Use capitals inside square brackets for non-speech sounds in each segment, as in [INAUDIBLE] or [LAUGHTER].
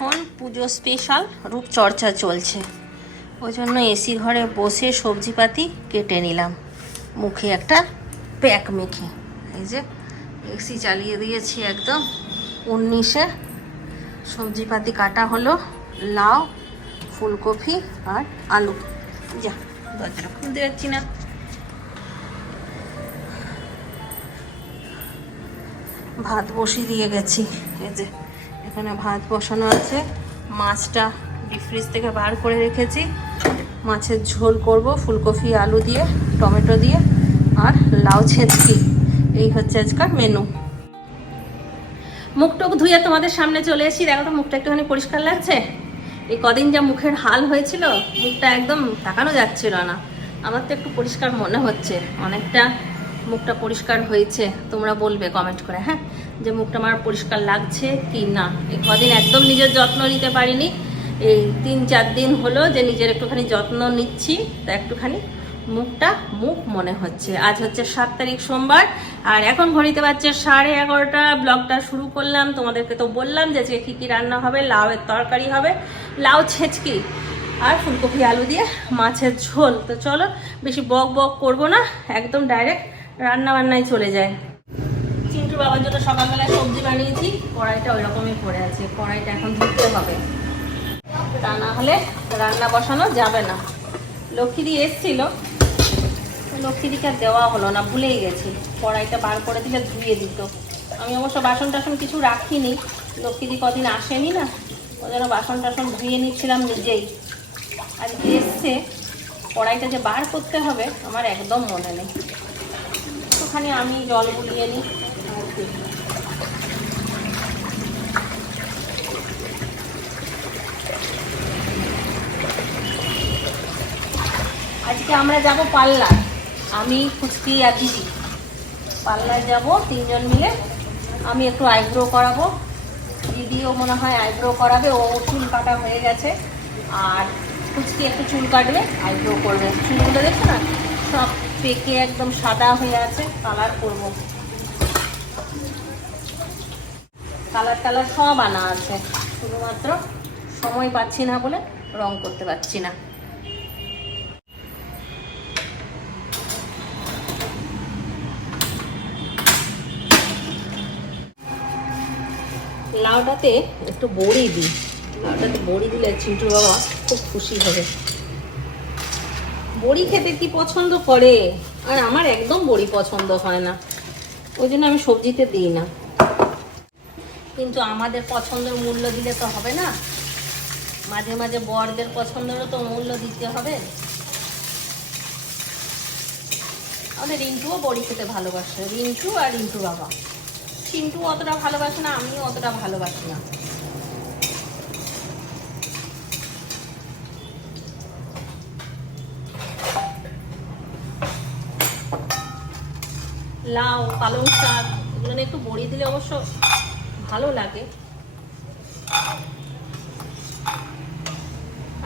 এখন পুজো স্পেশাল রূপচর্চা চলছে। ওই জন্য এসি ঘরে বসে সবজিপাতি কেটে নিলাম। মুখে একটা প্যাক মেখে। এই যে এসি চালিয়ে দিয়েছি একদম। উনিশে সবজিপাতি কাটা হলো, লাউ, ফুলকপি আর আলু। যা, দরজাটা খুলতে না। ভাত বসিয়ে দিয়ে গেছি, এই যে। এখানে ভাত বসানো আছে। মাছটা ফ্রিজ থেকে বার করে রেখেছি। মাছের ঝোল করব, ফুলকপি, আলু দিয়ে, টমেটো দিয়ে আর লাউ ছেঁচকি। এই হচ্ছে আজকাল মেনু মুখ টুক ধুয়ে তোমাদের সামনে চলে এসেছি। দেখো তো, মুখটা একটুখানি পরিষ্কার লাগছে? এই কদিন যা মুখের হাল হয়েছিল, মুখটা একদম তাকানো যাচ্ছিল না। আমার তো একটু পরিষ্কার মনে হচ্ছে। অনেকটা মুখটা পরিষ্কার হয়েছে। তোমরা বলবে কমেন্ট করে হ্যাঁ? যে মুখটা আমার পরিষ্কার লাগছে কি না। এই কদিন একদম নিজের যত্ন নিতে পারিনি। এই তিন চার দিন হলো যে নিজের একটুখানি যত্ন নিচ্ছি। তা একটুখানি মুখটা মুখ মনে হচ্ছে। আজ হচ্ছে সাত তারিখ সোমবার। আর এখন ঘড়িতে বাজছে সাড়ে এগারোটা। ব্লগটা শুরু করলাম। তোমাদেরকে তো বললাম যে আজকে কী কী রান্না হবে, লাউয়ের তরকারি হবে, লাউ ছেঁচকি আর ফুলকপি আলু দিয়ে মাছের ঝোল। তো চলো, বেশি বক বক করব না। একদম ডাইরেক্ট রান্না বান্নায় চলে যায়। চিন্টু বাবার জন্য সকালবেলায় সবজি বানিয়েছি, কড়াইটা ওই রকমই পড়ে আছে, কড়াইটা এখন ধুতে হবে। তা না হলে রান্না বসানো যাবে না। লক্ষ্মীদি এসছিল লক্ষ্মীদিকে আর দেওয়া হলো না, ভুলেই গেছি। কড়াইটা বার করে দিলে ধুয়ে দিত। আমি অবশ্য বাসন টাসন কিছু রাখিনি। লক্ষ্মীদি কদিন আসেনি না ও জন্য বাসন টাসন ধুয়ে নিচ্ছিলাম নিজেই। আজকে এসছে, কড়াইটা যে বার করতে হবে, আমার একদম মনে নেই। একটুখানি আমি জল গুলিয়ে নিই। আর। আজকে আমরা যাব পাল্লা আমি ফুচকি আর দিদি। পাল্লায় যাব, তিনজন মিলে। আমি একটু আইব্রো করাবো। দিদিও মনে হয় আইব্রো করাবে। ও চুল কাটা হয়ে গেছে। আর ফুচকি একটু চুল কাটবে, আইব্রো করবে। চুলগুলো দেখছ না? সব পেকে একদম সাদা হয়ে আছে। কালার করব। কালার টালার সব আনা আছে। শুধুমাত্র সময় পাচ্ছি না বলে রং করতে পারছি না। লাউটাতে একটু বড়ি দিই। লাউটাতে বড়ি দিলে চিন্টুর বাবা খুব খুশি হবে। বড়ি খেতে কি পছন্দ করে? আর আমার একদম বড়ি পছন্দ হয় না। ওই জন্য আমি সবজিতে দিই না। কিন্তু আমাদের পছন্দের মূল্য দিলে তো হবে না। মাঝে মাঝে বরদের পছন্দেরও তো মূল্য দিতে হবে। আমাদের রিন্টুও বড়ি খেতে ভালোবাসে, রিন্টু আর রিন্টু বাবা। চিন্টু অতটা ভালোবাসে না, আমিও অতটা ভালোবাসি না। লাউ, পালং শাক, এগুলো একটু বড়ি দিলে অবশ্য ভালো লাগে।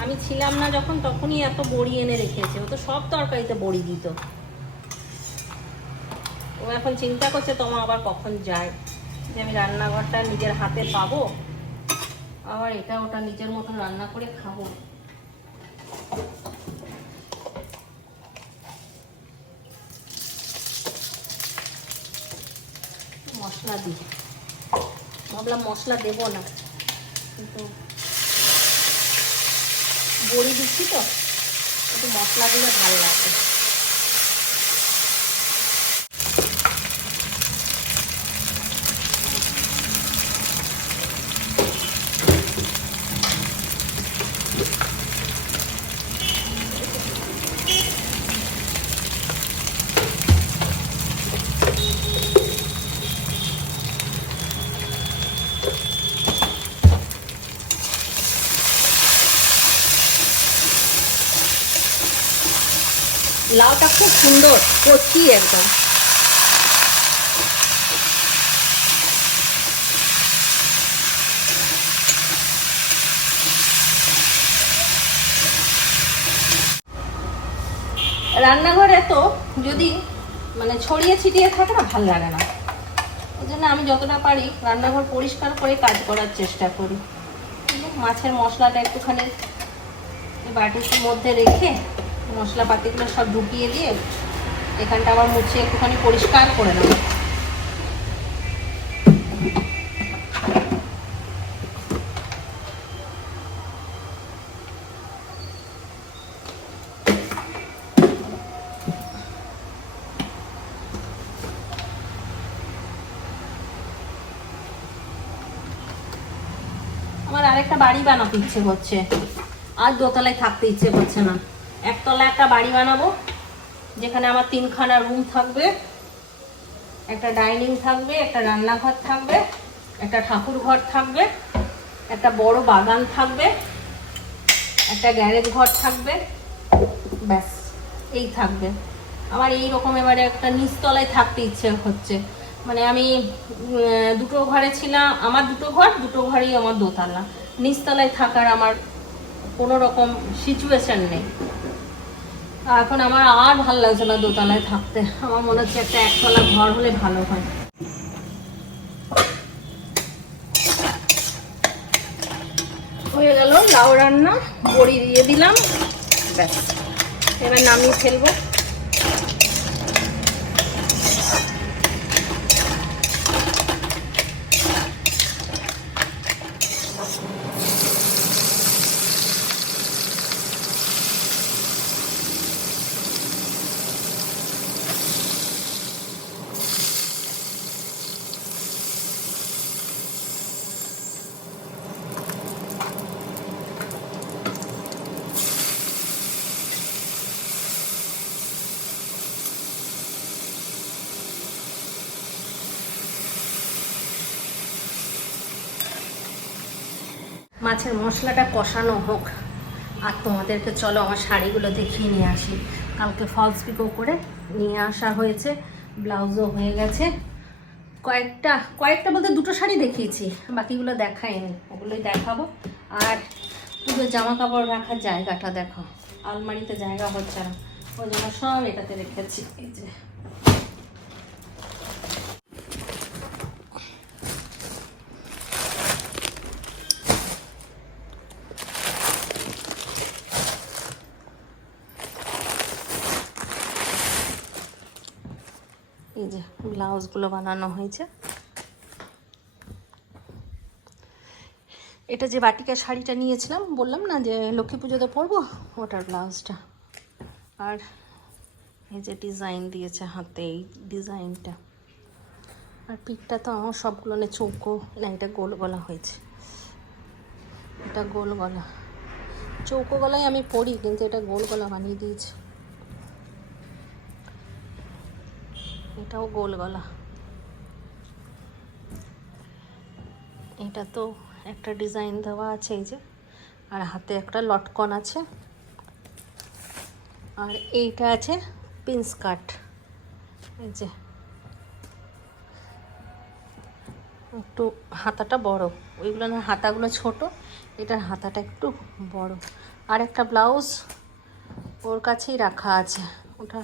আমি ছিলাম না যখন, তখনই এত বড়ি এনে রেখেছে। ও তো সব তরকারিতে বড়ি দিত। ও এখন চিন্তা করছে তোমা আবার কখন যায়? যে আমি রান্নাঘরটা নিজের হাতে পাবো, আবার এটা ওটা নিজের মতন রান্না করে খাব মশলা দিই ভাবলাম মশলা দেবো না। কিন্তু বড়ি দিচ্ছি তো একটু মশলাগুলো ভালো লাগে। লাউটা খুব সুন্দর, কচি একদম। রান্নাঘরে তো যদি মানে ছড়িয়ে ছিটিয়ে থাকে না, ভালো লাগে না। ওই জন্য আমি যতটা পারি রান্নাঘর পরিষ্কার করে কাজ করার চেষ্টা করি। মাছের মশলাটা একটুখানি বাটির মধ্যে রেখে মশলাপাতিগুলো সব ঢুকিয়ে দিয়ে এখানটা আবার মুছে একটুখানি পরিষ্কার করে নেব। আমার আরেকটা বাড়ি বানাতে ইচ্ছে করছে। আর দোতলায় থাকতে ইচ্ছে করছে না। একতলায় একটা বাড়ি বানাবো, যেখানে আমার তিনখানা রুম থাকবে, একটা ডাইনিং থাকবে, একটা রান্নাঘর থাকবে, একটা ঠাকুর ঘর থাকবে, একটা বড় বাগান থাকবে, একটা গ্যারেজ ঘর থাকবে, ব্যাস, এই থাকবে। আমার এই রকম এবারে একটা নিচতলায় থাকতে ইচ্ছে হচ্ছে। মানে আমি দুটো ঘরে ছিলাম, আমার দুটো ঘর, দুটো ঘরেই আমার দোতলা। নিচতলায় থাকার আমার কোনো রকম সিচুয়েশন নেই। এখন আমার আর ভালো লাগছে না দোতলায় থাকতে। আমার মনে হচ্ছে একটা একতলা ঘর হলে ভালো হয়। হয়ে গেল লাউ রান্না, বড়ি দিয়ে দিলাম। ব্যাস, এবার নামিয়ে ফেলব। মাছের মশলাটা কষানো হোক। আর তোমাদেরকে চলো আমার শাড়িগুলো দেখিয়ে নিয়ে আসি। কালকে ফলস পিকো করে নিয়ে আসা হয়েছে, ব্লাউজও হয়ে গেছে। কয়েকটা কয়েকটা বলতে দুটো শাড়ি দেখিয়েছি, বাকিগুলো দেখাইনি, ওগুলোই দেখাবো। আর পুরো জামা কাপড় রাখার জায়গাটা দেখো, আলমারিতে জায়গা হচ্ছে না, ওই জন্য সব এটাতে রেখেছি, এই যে এই যে ব্লাউজগুলো বানানো হয়েছে। এটা যে বাটিকা শাড়িটা নিয়েছিলাম, বললাম না যে লক্ষ্মী পুজোতে পরবো? ওটার ব্লাউজটা। আর এই যে ডিজাইন দিয়েছে হাতে, এই ডিজাইনটা। আর পিঠটা তো আমার সবগুলো চৌকো, না, এটা গোল গলা হয়েছে। এটা গোল গলা। চৌকো গলায় আমি পরি, কিন্তু এটা গোল গলা বানিয়ে দিয়েছে। এটাও গোল গলা। এটা তো একটা ডিজাইন দেওয়া আছে এই যে, আর হাতে একটা লটকন আছে। আর এইটা আছে পিন্স কাট। এই যে। একটু হাতাটা বড়। ওইগুলো না, হাতাগুলো ছোট, এটার হাতাটা একটু বড়। আর একটা ব্লাউজ ওর কাছেই রাখা আছে। ওটা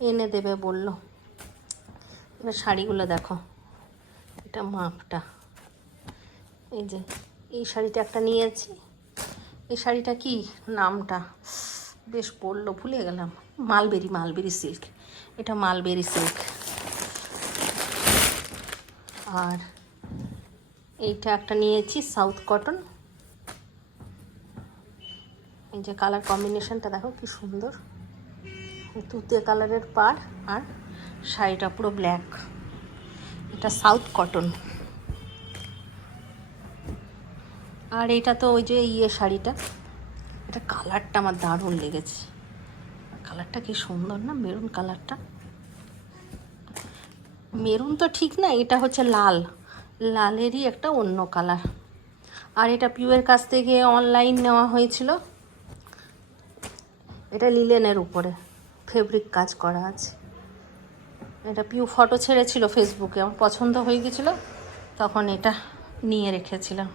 এনে দেবে বলল। এবার শাড়িগুলো দেখো। এটা মাপটা। এই যে, এই শাড়িটা একটা নিয়েছি। এই শাড়িটা কি? নামটা। বেশ পড়ল, ভুলে গেলাম। Mulberry mulberry silk. এটা মালবেরি সিল্ক। আর এইটা একটা নিয়েছি, সাউথ কটন। এই যে কালার কম্বিনেশনটা দেখো, কি সুন্দর। তুতে কালারের পার আর শাড়িটা পুরো ব্ল্যাক এটা সাউথ কটন আর এটা তো ওই যে ইয়ে শাড়িটা। এটা কালারটা আমার দারুণ লেগেছে। কালারটা কি সুন্দর না মেরুন কালারটা মেরুন তো ঠিক না, এটা হচ্ছে লাল। লালেরই একটা অন্য কালার আর এটা পিউয়ের কাছ থেকে অনলাইন নেওয়া হয়েছিল। এটা লিলেনের উপরে। ফেব্রিক কাজ করা আছে। এটা পিউ ফটো ছেড়েছিল ফেসবুকে। আমার পছন্দ হয়ে গেছিল, তখন এটা নিয়ে রেখেছিলাম।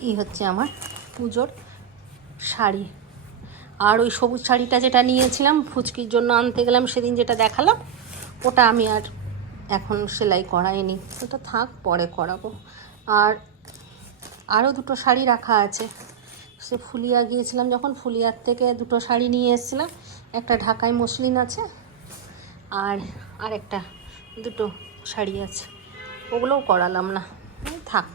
এই হচ্ছে আমার পুজোর শাড়ি। আর ওই সবুজ শাড়িটা যেটা নিয়েছিলাম, ফুচকির জন্য আনতে গেলাম, সেদিন যেটা দেখালাম, ওটা আমি আর এখন সেলাই করাইনি। ওটা থাক, পরে করাবো। আর আরও দুটো শাড়ি রাখা আছে। সে ফুলিয়া গিয়েছিলাম যখন, ফুলিয়ার থেকে দুটো শাড়ি নিয়ে এসেছিলাম। একটা ঢাকাই মসলিন আছে আর আরেকটা, দুটো শাড়ি আছে। ওগুলোও করালাম না। থাক,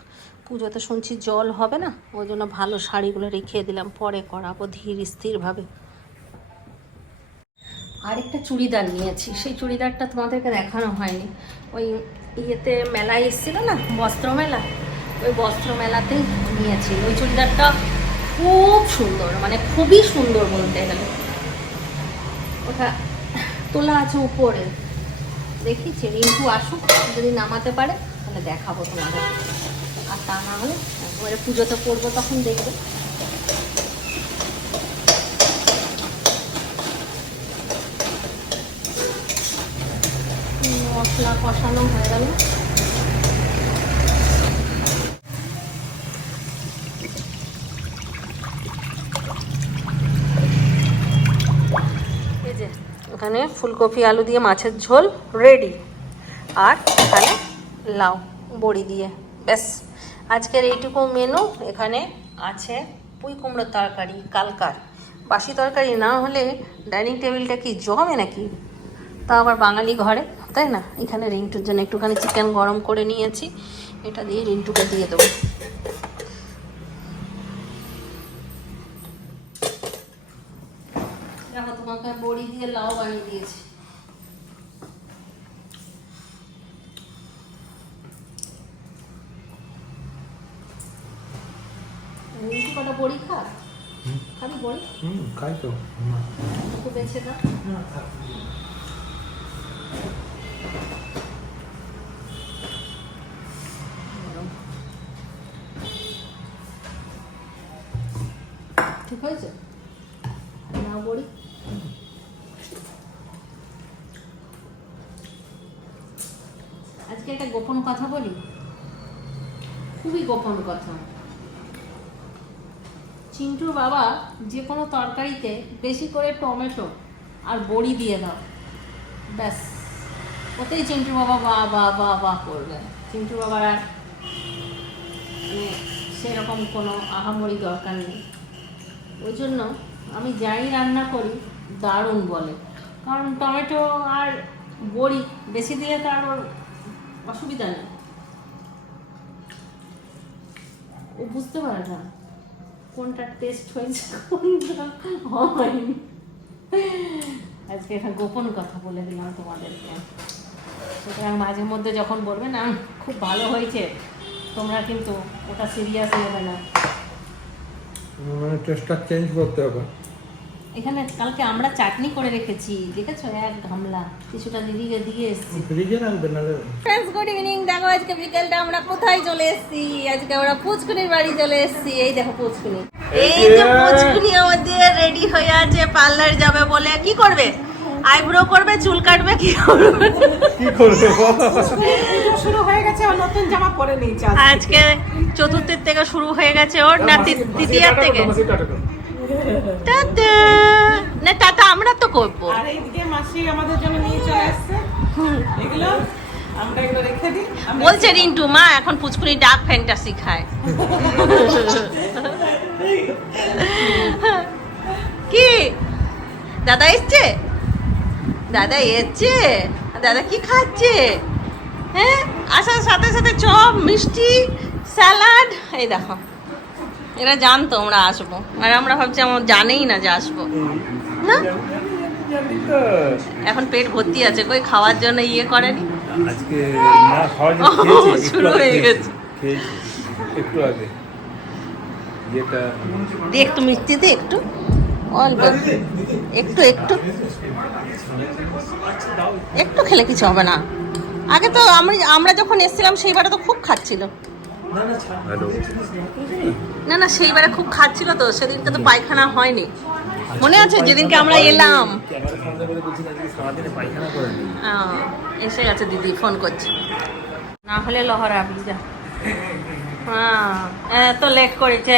পুজোতে শুনছি জল হবে না, ওই জন্য ভালো শাড়িগুলো রেখে দিলাম, পরে করাবো ধীর স্থিরভাবে। আরেকটা চুড়িদার নিয়েছি, সেই চুড়িদারটা তোমাদেরকে দেখানো হয়নি। ওই ইয়েতে মেলায় এসেছিল না বস্ত্র মেলা ওই বস্ত্র মেলাতেই নিয়েছি। ওই চুড়িদারটা খুব সুন্দর মানে খুবই সুন্দর বলতে গেলে। ওটা তোলা আছে উপরে। দেখিছি, রিঙ্কু আসুক, যদি নামাতে পারে, তাহলে দেখাবো তোমাদের। আর তা না হলে একবারে পুজোতে পড়ব তখন দেখবে। মশলা কষানো হয়ে গেল এই যে এখানে ফুলকপি, আলু দিয়ে মাছের ঝোল রেডি আর এখানে লাউ, বড়ি দিয়ে। ব্যাস। আজকের এইটুকু মেনু এখানে আছে পুঁই কুমড়োর তরকারি, কালকার। বাসি তরকারি না হলে ডাইনিং টেবিলটা কি জমে নাকি? তা আবার বাঙালি ঘরে, তাই না? এখানে রিন্টুর জন্য একটুখানি চিকেন গরম করে নিয়েছি। এটা দিয়ে রিন্টুকে দিয়ে দেবো। দিয়ে লাউ বানিয়ে দিয়েছি। কটা বড়ি খা? খাবি বড়ি? হুম খাই তো। একটু বেছে দাও ঠিক হয়েছে না বড়ি আজকে একটা গোপন কথা বলি? খুবই গোপন কথা। চিন্টুর বাবা যে কোনো তরকারিতে বেশি করে টমেটো আর বড়ি দিয়ে দাও। ব্যাস। ওতেই চিন্টুর বাবা বা বা বা বা করবে চিন্টুর বাবার আর মানে সেরকম কোনো আহামরি দরকার নেই। ওই জন্য আমি যাই রান্না করি, দারুণ বলে। কারণ টমেটো আর বড়ি বেশি দিলে তো আর অসুবিধা নেই। ও বুঝতে পারে না কোনটা টেস্ট হয়েছে, কোনটা হয়নি। আজকে একটা গোপন কথা বলে দিলাম তোমাদেরকে। সুতরাং মাঝে মধ্যে যখন বলবে, না, খুব ভালো হয়েছে, তোমরা কিন্তু ওটা সিরিয়াস নেবে না। মানে টেস্টটা চেঞ্জ করতে হবে। এখানে কালকে আমরা চাটনি করে রেখেছি দেখেছ? এক গামলা। কিছুটা দিদিকে দিয়ে এসেছি। ফ্রিজে রাখবে নাহলে ফ্রেন্ডস গুড ইভিনিং দেখো আজকে বিকেলটা আমরা কোথায় চলে এসেছি? আজকে আমরা পুচকুনির বাড়ি চলে এসেছি। এই দেখো পুচকুনি। এই যে পুচকুনি আমাদের রেডি হয়ে আছে পার্লার যাবে বলে। কি করবে? আইব্রো করবে চুল কাটবে কি করবে? কি করবে? শুরু হয়ে গেছে ও নতুন জামা পরে নিয়েছে আজকে। চতুর্থের থেকে শুরু হয়ে গেছে ওর না তি- তৃতীয়ার থেকে? টাটা। না টাটা আমরা তো করব। আর এইদিকে মাসি আমাদের জন্য নিয়ে চলে আসছে। এগুলো আমরা এগুলো রেখে দিই। বলছে রিন্টু মা এখন পুচকুনি ডাক ফ্যান্টাসি খায়। কি? দাদা এসছে? দাদা এসছে? দাদা কি খাচ্ছে? হ্যাঁ আসার সাথে সাথে চপ মিষ্টি স্যালাড। এই দেখো। এরা জানতো আমরা আসব। আর আমরা ভাবছি আমার জানেই না যে আসব। না? এখন পেট ভর্তি আছে কই খাওয়ার জন্য ইয়ে করেনি? আজকে না খাওয়া ও, [LAUGHS] শুরু হয়ে গেছে। একটু আগে। যেটা দিয়ে একটু মিষ্টি দে একটু। অল্প। একটু একটু। একটু খেলে কিছু হবে না। আগে তো আমরা আমরা যখন এসেছিলাম সেইবারে তো খুব খাচ্ছিল। না না সেইবারে খুব খাচ্ছিল তো সেদিনকে তো পায়খানা হয়নি। মনে আছে? যেদিনকে আমরা এলাম। এসে গেছে দিদি ফোন করছে। না হলে লহরাবি যা। হ্যাঁ এত লেট করেছে।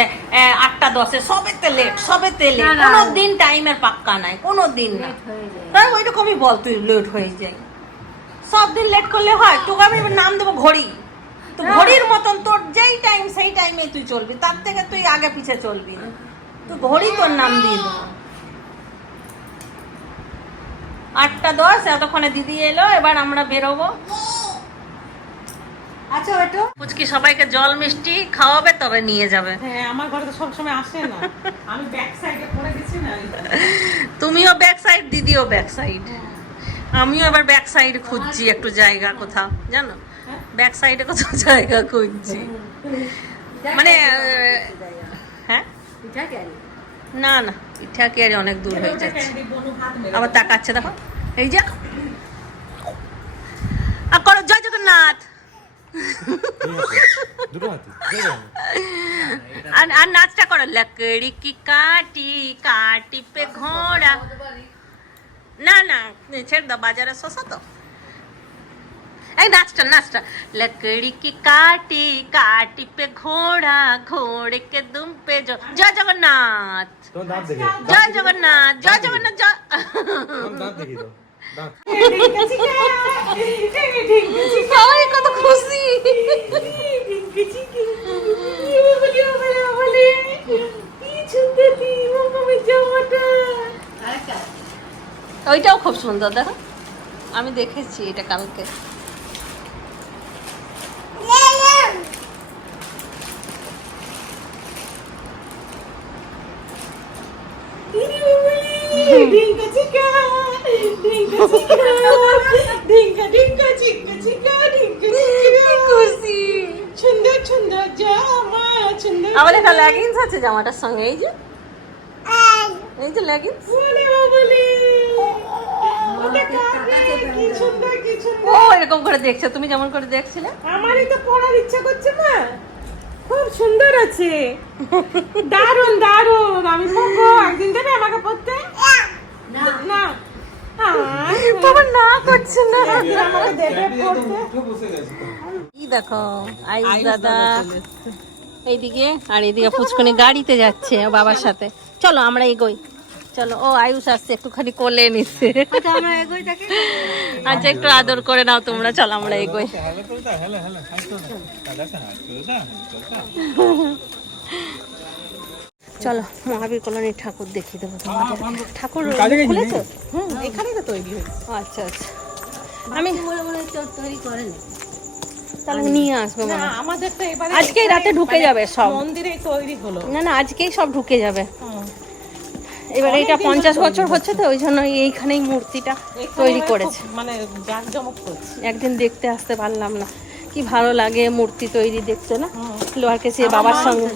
আটটা দশে সবেতে লেট সবেতে লেট কোনো দিন টাইমের পাক্কা নাই কোনো দিন না তাই ওইরকমই বল তুই লেট হয়ে যায়। সব দিন লেট করলে হয় তোকে আমি নাম দেবো ঘড়ি। তো ঘড়ির মতন তোর যেই টাইম সেই টাইমে তুই চলবি। তার থেকে তুই আগে পিছে চলবি তুই ঘড়ি তোর নাম দিয়ে দেবো। আটটা দশ এতক্ষণে দিদি এলো এবার আমরা বেরোবো। আচ্ছা পুচকি সবাইকে জল মিষ্টি খাওয়াবে তবে নিয়ে যাবে। হ্যাঁ আমার ঘরে তো সবসময় আসে না। আমি ব্যাক সাইডে পড়ে গেছি না। তুমিও ব্যাক সাইড দিদিও ব্যাক সাইড আমিও এবার ব্যাক সাইড খুঁজছি একটু জায়গা কোথাও জানো? ব্যাক সাইডে কোথাও জায়গা খুঁজছি। মানে হ্যাঁ? না না পিঠা কি আর অনেক দূর হয়ে যাচ্ছে। আবার তাকাচ্ছে দেখো। এই যে। আর করো জয় জগন্নাথ? আর আর নাচটা করো লকড়ি কি কাটি কাটি পে ঘোড়া। না না ছেড়ে দাও বাজারে শসা তো। এই নাচটা নাচটা। লকড়ি কি কাটি কাটি পে ঘোড়া ঘোড়ে কে দুম পে জ- জয় জগন্নাথ। জয় জগন্নাথ জয় জগন্নাথ জয় সবাই কত খুশি। ওইটাও খুব সুন্দর দেখো। আমি দেখেছি এটা কালকে। খুশি সুন্দর সুন্দর জামা সুন্দর আবার একটা লেগিংস আছে জামাটার সঙ্গে এই যে। এই যে লেগিংস বলে বলে ও এরকম করে দেখছ তুমি যেমন করে দেখছিলে। আমারই তো পড়ার ইচ্ছা করছে মা খুব সুন্দর আছে। দারুণ দারুণ আমি পড়ব একদিন দেবে আমাকে পড়তে? না। তোমার না করছে না। আমাকে দেবে পড়তে। দেখো আইস দাদা। এইদিকে আর এদিকে পুচকুনি গাড়িতে যাচ্ছে বাবার সাথে। চলো আমরা এগোই। চলো ও আয়ুষ আসছে একটুখানি কোলে নিচ্ছে। আচ্ছা একটু আদর করে নাও তোমরা চলো আমরা এগোই। চলো মহাবীর কলোনির ঠাকুর দেখিয়ে দেবো তোমাদের। ঠাকুর খুলেছো? হুম। এখানেই তো তৈরি হয়েছে। আচ্ছা আচ্ছা। আমি তাহলে নিয়ে আসব না মনে আমাদের তো এবারে আজকেই রাতে ঢুকে যাবে সব। মন্দিরেই তৈরি হলো। না না আজকেই সব ঢুকে যাবে। এবার এটা পঞ্চাশ বছর হচ্ছে তো ওই জন্য এইখানেই মূর্তিটা তৈরি করেছে। মানে একদিন দেখতে আসতে পারলাম না। কি ভালো লাগে মূর্তি তৈরি দেখতে না? হুম। লোয়ার কেসি বাবার সঙ্গে।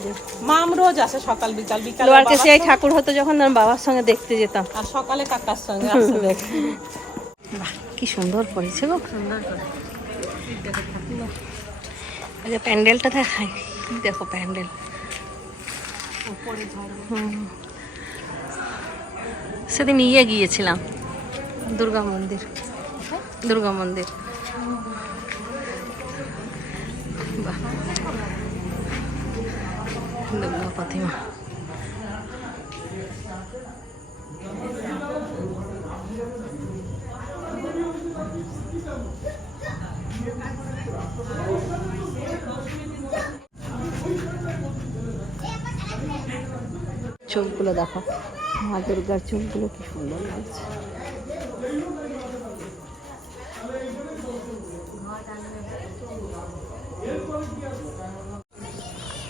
মাম রোজ আসে সকাল বিকাল বিকাল লোয়ার কেসি এই ঠাকুর হতো যখন আমি বাবার সঙ্গে দেখতে যেতাম। আর সকালে কাকার সঙ্গে বাহ কি সুন্দর করেছে গো। প্যান্ডেলটা দেখাই। দেখো প্যান্ডেল। হুম। সেদিন ইয়ে গিয়েছিলাম। দুর্গা মন্দির। দুর্গা মন্দির। দুর্গা প্রতিমা। চোখগুলো দেখো। মা দুর্গার কি সুন্দর লাগছে।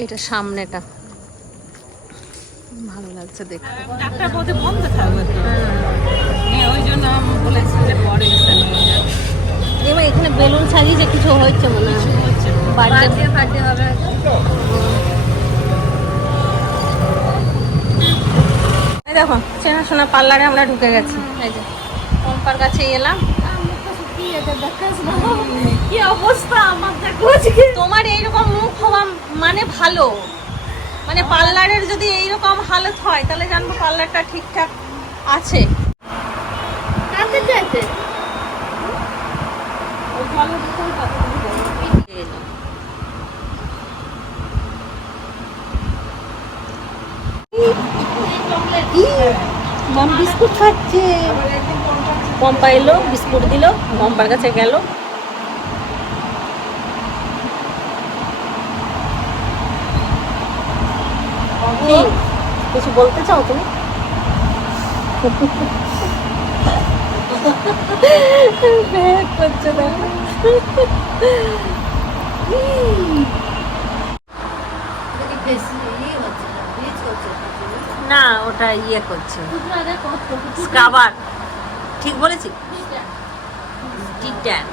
এটা সামনেটা। ভালো লাগছে দেখতে। চারটার মধ্যে বন্ধ থাকবে হ্যাঁ। ওই জন্য আমি বলেছি যে পরে। এবার এখানে বেলুন সাজিয়েছে কিছু হচ্ছে মনে হয়। হচ্ছে বার্থডে ফার্থডে হবে। দেখো চেনাশোনা পার্লারে আমরা ঢুকে গেছি। এই যে পম্পার কাছে এলাম। কি অবস্থা আমার তোমার এইরকম মুখ হওয়া মানে ভালো? মানে পার্লারের যদি এইরকম হালত হয় তাহলে জানব পার্লারটা ঠিকঠাক আছে ওই জলের বোতল কতগুলো বড়। মম বিস্কুট খাচ্ছে। পম্পা এলো বিস্কুট দিল পম্পার কাছে গেল। কিছু বলতে চাও তুমি? [LAUGHS] করছে দেখো [LAUGHS] না ওটা ইয়ে করছে। স্ক্রাবার। ঠিক বলেছি? টি-ট্যান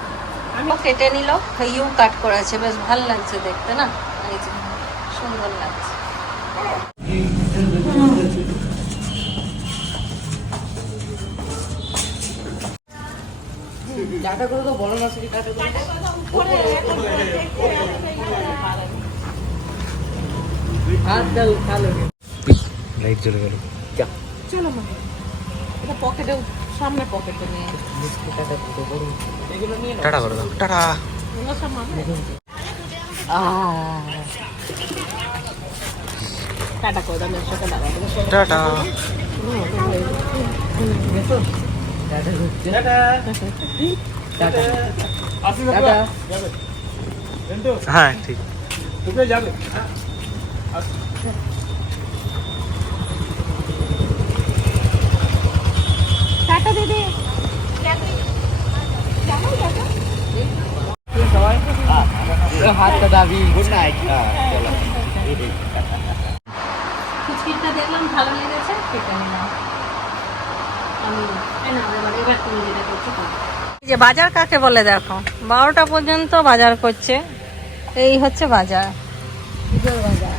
কেটে নিল ইউ কাট করেছে বেশ ভালো লাগছে দেখতে না? এই যে সুন্দর লাগছে। লাইট জ্বলে গেল। চলো মা। এটা পকেটে সামনে পকেটে নিয়ে টাটা করে দাও। টাটা। এগুলো টাটা করে দাও সাথে টাটা। হ্যাঁ ঠিক। টাটা দাবি গুড নাইট কুচকিটা দেখলাম ভালো লেগেছে কেটে নিলাম। আমি এবার এবার তুমি যেটা করছ যে বাজার কাকে বলে দেখো? বারোটা পর্যন্ত বাজার করছে। এই হচ্ছে বাজার। পুজোর বাজার।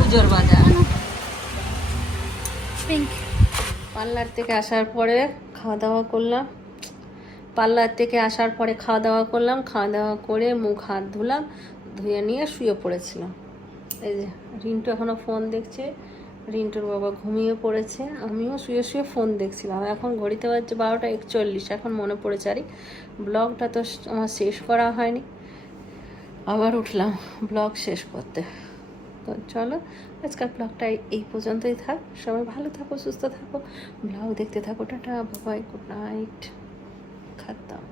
পুজোর বাজার। পার্লার থেকে আসার পরে খাওয়া দাওয়া করলাম। পার্লার থেকে আসার পরে খাওয়া দাওয়া করলাম। খাওয়া দাওয়া করে মুখ হাত ধুলাম। ধুয়ে নিয়ে শুয়ে পড়েছিলাম এই যে, রিন্টু এখনও ফোন দেখছে। রিন্টুর বাবা ঘুমিয়ে পড়েছে। আমিও শুয়ে শুয়ে ফোন দেখছিলাম। এখন ঘড়িতে বাজছে বারোটা একচল্লিশ, এখন মনে পড়েছে, আরে ব্লগটা তো আমার শেষ করা হয়নি। আবার উঠলাম ব্লগ শেষ করতে। তো চলো আজকাল ব্লগটা এই পর্যন্তই থাক। সবাই ভালো থাকো, সুস্থ থাকো। ব্লগ দেখতে থাকো। টাটা, বাবাই, গুড নাইট। খাতাম